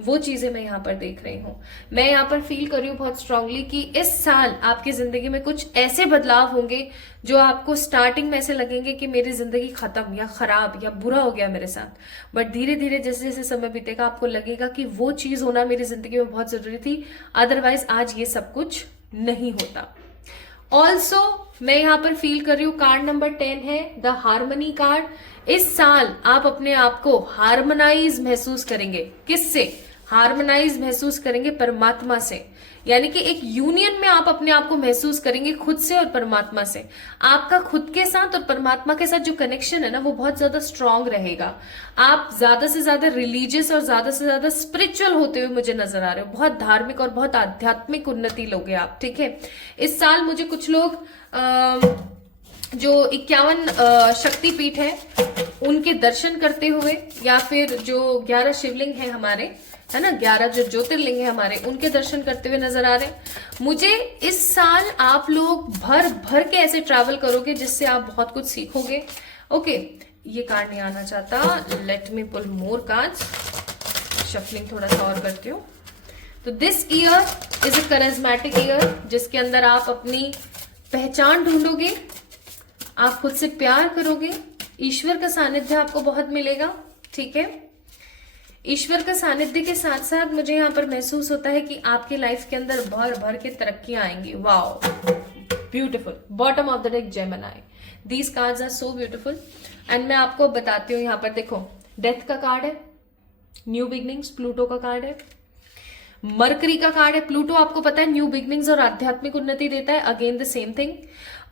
वो चीजें मैं यहाँ पर देख रही हूँ। मैं यहाँ पर फील कर रही हूँ बहुत स्ट्रांगली कि इस साल आपकी जिंदगी में कुछ ऐसे बदलाव होंगे जो आपको स्टार्टिंग में ऐसे लगेंगे कि मेरी जिंदगी खत्म या खराब या बुरा हो गया मेरे साथ, बट धीरे धीरे जैसे जैसे समय बीतेगा आपको लगेगा कि वो चीज होना मेरी जिंदगी में बहुत जरूरी थी, अदरवाइज आज ये सब कुछ नहीं होता। ऑल्सो मैं यहाँ पर फील कर रही हूँ कार्ड नंबर 10 है द हार्मनी कार्ड। इस साल आप अपने आप को हार्मोनाइज महसूस करेंगे। किससे हार्मोनाइज महसूस करेंगे? परमात्मा से। यानी कि एक यूनियन में आप अपने आप को महसूस करेंगे खुद से और परमात्मा से। आपका खुद के साथ और परमात्मा के साथ जो कनेक्शन है ना वो बहुत ज्यादा स्ट्रांग रहेगा। आप ज्यादा से ज्यादा रिलीजियस और ज्यादा से ज्यादा स्पिरिचुअल होते हुए मुझे नजर आ रहे हो। बहुत धार्मिक और बहुत आध्यात्मिक उन्नति लोगे आप, ठीक है। इस साल मुझे कुछ लोग जो 51 शक्तिपीठ है उनके दर्शन करते हुए, या फिर जो 11 शिवलिंग है हमारे, है ना, 11 जो ज्योतिर्लिंग है हमारे, उनके दर्शन करते हुए नजर आ रहे हैं मुझे। इस साल आप लोग भर भर के ऐसे ट्रैवल करोगे जिससे आप बहुत कुछ सीखोगे। ओके, ये कार्ड नहीं आना चाहता, लेट मी पुल मोर कार्ड्स। शफलिंग थोड़ा सा और करती हूँ। तो this year is a charismatic year जिसके अंदर आप अपनी पहचान ढूंढोगे, आप खुद से प्यार करोगे, ईश्वर का सानिध्य आपको बहुत मिलेगा, ठीक है। ईश्वर का सानिध्य के साथ साथ मुझे यहाँ पर महसूस होता है कि आपके लाइफ के अंदर भर भर के तरक्कियां आएंगी। Wow, beautiful. Bottom of the deck Gemini. These cards are so beautiful and मैं आपको बताती हूँ। यहाँ पर देखो, डेथ का कार्ड है, न्यू बिगनिंग्स, प्लूटो का कार्ड है, मरकरी का कार्ड है। प्लूटो आपको पता है न्यू बिगनिंग्स और आध्यात्मिक उन्नति देता है, again the same thing.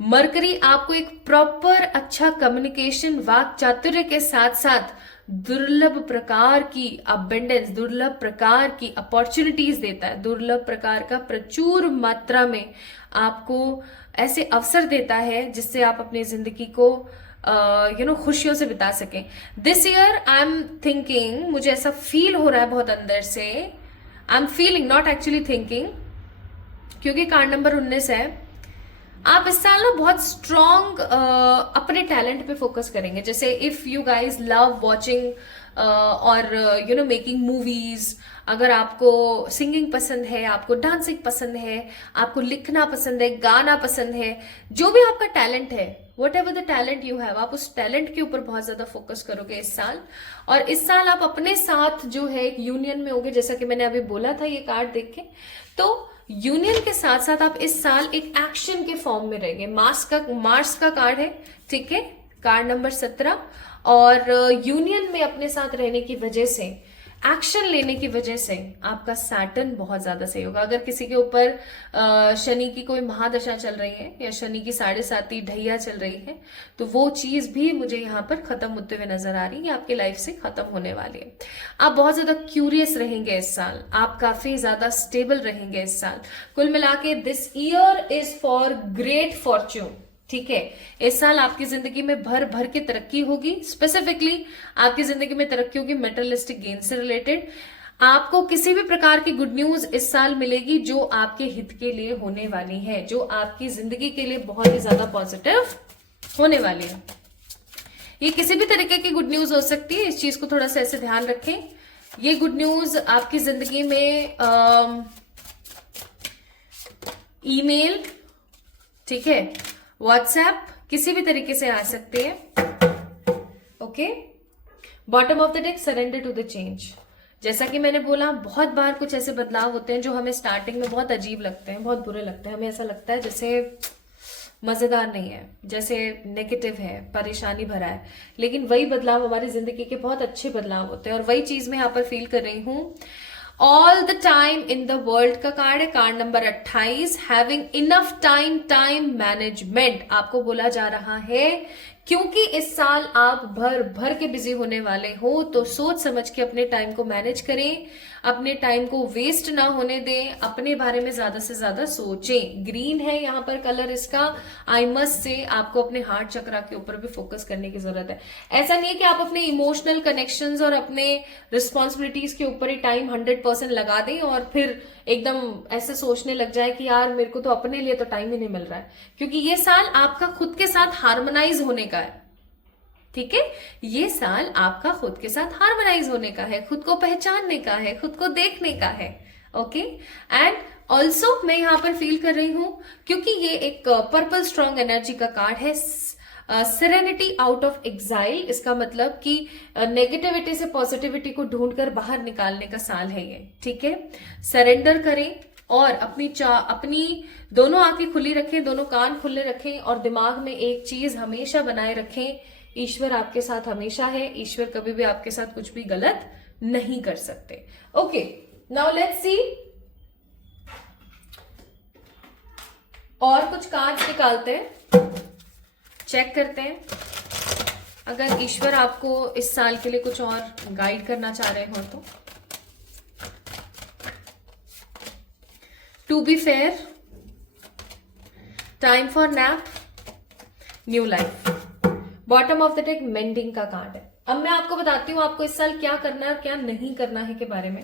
Mercury आपको एक प्रॉपर अच्छा कम्युनिकेशन, वाक चातुर्य के साथ साथ दुर्लभ प्रकार की अबेंडेंस, दुर्लभ प्रकार की अपॉर्चुनिटीज देता है, दुर्लभ प्रकार का प्रचुर मात्रा में आपको ऐसे अवसर देता है जिससे आप अपनी जिंदगी को खुशियों से बिता सकें। This year I am thinking, मुझे ऐसा फील हो रहा है बहुत अंदर से, I am feeling, not actually thinking, क्योंकि कार्ड नंबर 19 है। आप इस साल ना बहुत स्ट्रॉन्ग अपने टैलेंट पे फोकस करेंगे। जैसे if you guys love watching और मेकिंग मूवीज, अगर आपको सिंगिंग पसंद है, आपको डांसिंग पसंद है, आपको लिखना पसंद है, गाना पसंद है, जो भी आपका टैलेंट है, what ever the talent you have, आप उस टैलेंट के ऊपर बहुत ज्यादा फोकस करोगे इस साल। और इस साल आप अपने साथ जो है एक यूनियन में होगे, जैसा कि मैंने अभी बोला था ये कार्ड देख के। तो यूनियन के साथ साथ आप इस साल एक एक्शन के फॉर्म में रहेंगे। मार्स का कार्ड है, ठीक है, कार्ड नंबर 17। और यूनियन में अपने साथ रहने की वजह से, एक्शन लेने की वजह से आपका सैटर्न बहुत ज्यादा सही होगा। अगर किसी के ऊपर शनि की कोई महादशा चल रही है या शनि की 7.5 ढैया चल रही है, तो वो चीज भी मुझे यहाँ पर खत्म होते हुए नजर आ रही है, आपके लाइफ से खत्म होने वाली है। आप बहुत ज्यादा क्यूरियस रहेंगे इस साल, आप काफी ज्यादा स्टेबल रहेंगे इस साल। कुल मिला के this year is for great Fortune, ठीक है। इस साल आपकी जिंदगी में भर भर के तरक्की होगी। स्पेसिफिकली आपकी जिंदगी में तरक्की होगी मेटेरियलिस्टिक गेन से रिलेटेड। आपको किसी भी प्रकार की गुड न्यूज इस साल मिलेगी जो आपके हित के लिए होने वाली है, जो आपकी जिंदगी के लिए बहुत ही ज्यादा पॉजिटिव होने वाली है। ये किसी भी तरीके की गुड न्यूज हो सकती है, इस चीज को थोड़ा सा ऐसे ध्यान रखें। ये गुड न्यूज आपकी जिंदगी में ईमेल, ठीक है, व्हाट्सएप, किसी भी तरीके से आ सकते हैं। Okay, bottom of the deck, surrender to the change. जैसा कि मैंने बोला, बहुत बार कुछ ऐसे बदलाव होते हैं जो हमें स्टार्टिंग में बहुत अजीब लगते हैं, बहुत बुरे लगते हैं। हमें ऐसा लगता है जैसे मजेदार नहीं है, जैसे नेगेटिव है, परेशानी भरा है, लेकिन वही बदलाव हमारी जिंदगी के बहुत अच्छे बदलाव होते हैं। और वही चीज मैं यहाँ पर फील कर रही हूँ। All the time in the world का कार्ड है, card number 28। Having enough time management. आपको बोला जा रहा है क्योंकि इस साल आप भर भर के बिजी होने वाले हो, तो सोच समझ के अपने टाइम को मैनेज करें, अपने टाइम को वेस्ट ना होने दें, अपने बारे में ज्यादा से ज्यादा सोचें। ग्रीन है यहाँ पर कलर इसका, आई मस्ट से आपको अपने हार्ट चक्रा के ऊपर भी फोकस करने की जरूरत है। ऐसा नहीं है कि आप अपने इमोशनल कनेक्शंस और अपने रिस्पॉन्सिबिलिटीज के ऊपर ही टाइम 100% लगा दें और फिर एकदम ऐसे सोचने लग जाए कि यार मेरे को तो अपने लिए तो टाइम ही नहीं मिल रहा है, क्योंकि ये साल आपका खुद के साथ हार्मोनाइज होने का है। ठीक है, ये साल आपका खुद के साथ हार्मोनाइज होने का है, खुद को पहचानने का है, खुद को देखने का है। ओके, एंड ऑल्सो मैं यहां पर फील कर रही हूं, क्योंकि ये एक पर्पल स्ट्रॉन्ग एनर्जी का कार्ड है, सेरेनिटी आउट ऑफ एग्जाइल। इसका मतलब कि नेगेटिविटी से पॉजिटिविटी को ढूंढकर बाहर निकालने का साल है ये। ठीक है, सरेंडर करें और अपनी दोनों आंखें खुली रखें, दोनों कान खुले रखें और दिमाग में एक चीज हमेशा बनाए रखें, ईश्वर आपके साथ हमेशा है, ईश्वर कभी भी आपके साथ कुछ भी गलत नहीं कर सकते। ओके, नाउ लेट्स सी, और कुछ कार्ड्स निकालते हैं, चेक करते हैं अगर ईश्वर आपको इस साल के लिए कुछ और गाइड करना चाह रहे हो तो। To be fair, time for nap, new life. Bottom of the deck mending का कार्ड है। अब मैं आपको बताती हूँ आपको इस साल क्या करना है और क्या नहीं करना है के बारे में।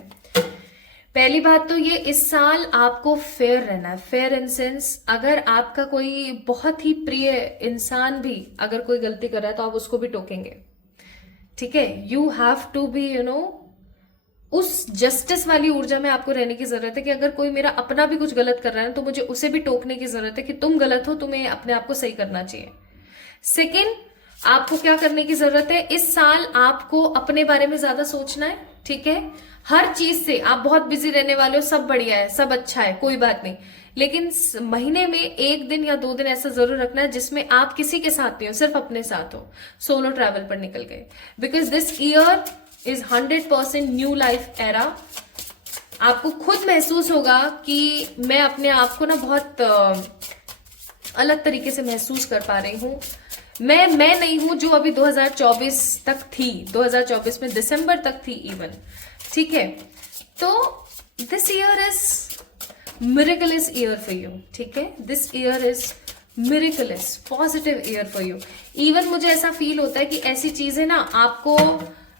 पहली बात तो ये, इस साल आपको फेयर रहना है। फेयर इन सेंस, अगर आपका कोई बहुत ही प्रिय इंसान भी अगर कोई गलती कर रहा है तो आप उसको भी टोकेंगे। ठीक है, यू हैव टू बी उस जस्टिस वाली ऊर्जा में आपको रहने की जरूरत है कि अगर कोई मेरा अपना भी कुछ गलत कर रहा है तो मुझे उसे भी टोकने की जरूरत है कि तुम गलत हो, तुम्हें अपने आप को सही करना चाहिए। सेकेंड, आपको क्या करने की जरूरत है, इस साल आपको अपने बारे में ज्यादा सोचना है। ठीक है, हर चीज से आप बहुत बिजी रहने वाले हो, सब बढ़िया है, सब अच्छा है, कोई बात नहीं, लेकिन महीने में 1 दिन या 2 दिन ऐसा जरूर रखना है जिसमें आप किसी के साथ नहीं हो, सिर्फ अपने साथ हो, सोलो ट्रैवल पर निकल गए। Because this year is 100% new life era. आपको खुद महसूस होगा कि मैं अपने आप को ना बहुत अलग तरीके से महसूस कर पा रही हूं। मैं नहीं हूं जो अभी 2024 तक थी, 2024 में दिसंबर तक थी इवन। ठीक है, तो this year is miracles year for you. ठीक है, this year is miracles positive year for you. Even मुझे ऐसा फील होता है कि ऐसी चीजें ना आपको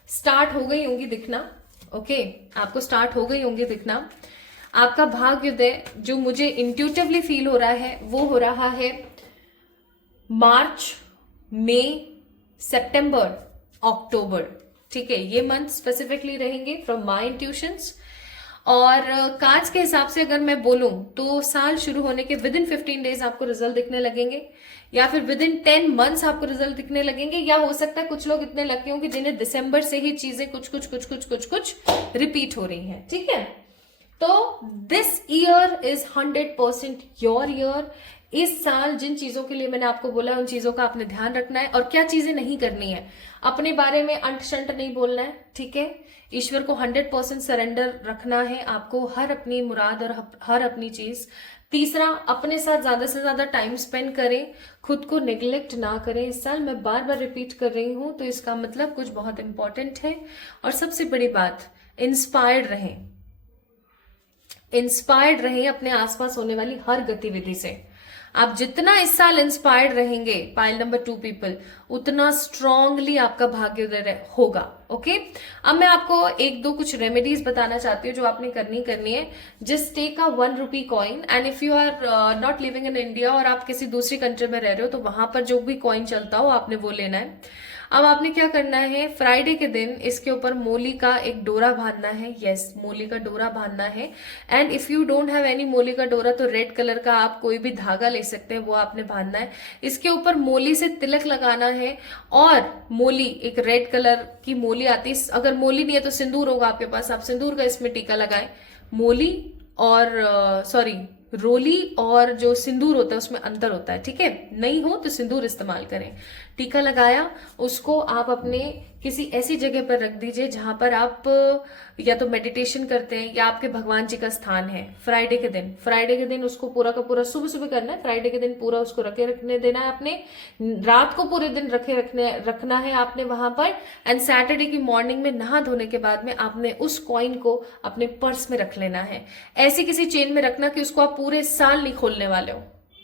स्टार्ट हो गई होंगी दिखना। ओके, आपको स्टार्ट हो गई होंगी दिखना। आपका भाग्योदय जो मुझे इंट्यूटिवली फील हो रहा है वो हो रहा है मार्च, मई, सितंबर, अक्टूबर। ठीक है, ये मंथ स्पेसिफिकली रहेंगे फ्रॉम माय इंट्यूशंस। और कार्ड्स के हिसाब से अगर मैं बोलूं तो साल शुरू होने के विद इन 15 डेज आपको रिजल्ट दिखने लगेंगे, या फिर विद इन 10 मंथ्स आपको रिजल्ट दिखने लगेंगे, या हो सकता है कुछ लोग इतने लकी हों कि जिन्हें दिसंबर से ही चीजें कुछ रिपीट हो रही हैं। ठीक है, तो this year is 100% your year. इस साल जिन चीजों के लिए मैंने आपको बोला उन चीजों का आपने ध्यान रखना है, और क्या चीजें नहीं करनी है, अपने बारे में अंट शंट नहीं बोलना है। ठीक है, ईश्वर को 100% सरेंडर रखना है आपको, हर अपनी मुराद और हर अपनी चीज। तीसरा, अपने साथ ज्यादा से ज्यादा टाइम स्पेंड करें, खुद को निग्लेक्ट ना करें। इस साल मैं बार बार रिपीट कर रही हूं तो इसका मतलब कुछ बहुत इंपॉर्टेंट है। और सबसे बड़ी बात, इंस्पायर्ड रहें अपने आसपास होने वाली हर गतिविधि से। आप जितना इस साल इंस्पायर्ड रहेंगे, पाइल नंबर 2 पीपल, उतना स्ट्रांगली आपका भाग्योदय होगा। ओके, अब मैं आपको 1-2 कुछ रेमेडीज बताना चाहती हूँ जो आपने करनी है। Just take a 1 rupee coin, and if you are not living in India और आप किसी दूसरी कंट्री में रह रहे हो तो वहां पर जो भी कॉइन चलता हो आपने वो लेना है। अब आपने क्या करना है, फ्राइडे के दिन इसके ऊपर मोली का एक डोरा बांधना है। यस, मोली का डोरा बांधना है। And if you don't have any मोली का डोरा तो रेड कलर का आप कोई भी धागा ले सकते हैं, वो आपने बांधना है। इसके ऊपर मोली से तिलक लगाना है, और मोली, एक रेड कलर की मोली आती है, अगर मोली नहीं है तो सिंदूर होगा आपके पास, आप सिंदूर का इसमें टीका लगाएं। मोली और रोली और जो सिंदूर होता है उसमें अंतर होता है। ठीक है, नहीं हो तो सिंदूर इस्तेमाल करें। टीका लगाया, उसको आप अपने किसी ऐसी जगह पर रख दीजिए जहां पर आप या तो मेडिटेशन करते हैं या आपके भगवान जी का स्थान है। फ्राइडे के दिन उसको पूरा का पूरा सुबह सुबह करना है। फ्राइडे के दिन पूरा उसको रखने देना है आपने। रात को पूरे दिन रखना है आपने वहां पर। एंड सैटरडे की मॉर्निंग में नहा धोने के बाद में आपने उस कॉइन को अपने पर्स में रख लेना है। ऐसी किसी चेन में रखना कि उसको आप पूरे साल नहीं खोलने वाले हो,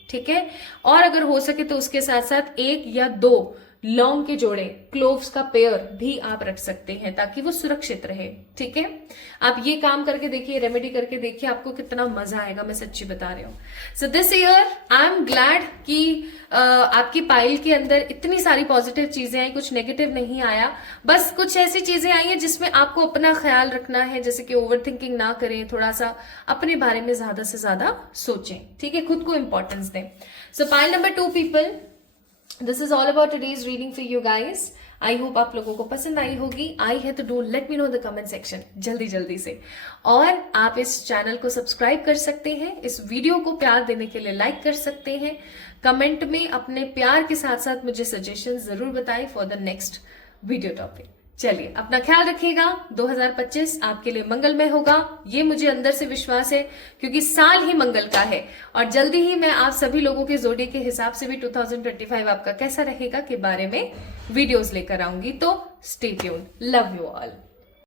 ठीक है। और अगर हो सके तो उसके साथ साथ 1 या 2 लौंग के जोड़े, क्लोव्स का पेयर भी आप रख सकते हैं ताकि वो सुरक्षित रहे, ठीक है। आप ये काम करके देखिए, रेमेडी करके देखिए, आपको कितना मजा आएगा, मैं सच्ची बता रही हूँ। So this year I am glad कि आपकी पाइल के अंदर इतनी सारी पॉजिटिव चीजें आई, कुछ नेगेटिव नहीं आया। बस कुछ ऐसी चीजें आई हैं जिसमें आपको अपना ख्याल रखना है, जैसे कि ओवर थिंकिंग ना करें, थोड़ा सा अपने बारे में ज्यादा से ज्यादा सोचें, ठीक है, खुद को इंपॉर्टेंस दें। सो pile number 2 people, this is all about today's reading for you guys. I hope आप लोगों को पसंद आई होगी। आई है तो do let me know the comment section जल्दी से। और आप इस चैनल को सब्सक्राइब कर सकते हैं, इस वीडियो को प्यार देने के लिए लाइक कर सकते हैं। कमेंट में अपने प्यार के साथ साथ मुझे सजेशन जरूर बताएं for the next video topic. चलिए, अपना ख्याल रखिएगा। 2025 आपके लिए मंगलमय होगा, ये मुझे अंदर से विश्वास है, क्योंकि साल ही मंगल का है। और जल्दी ही मैं आप सभी लोगों के जोड़े के हिसाब से भी 2025 आपका कैसा रहेगा के बारे में वीडियोस लेकर आऊंगी। तो stay tuned. Love you all.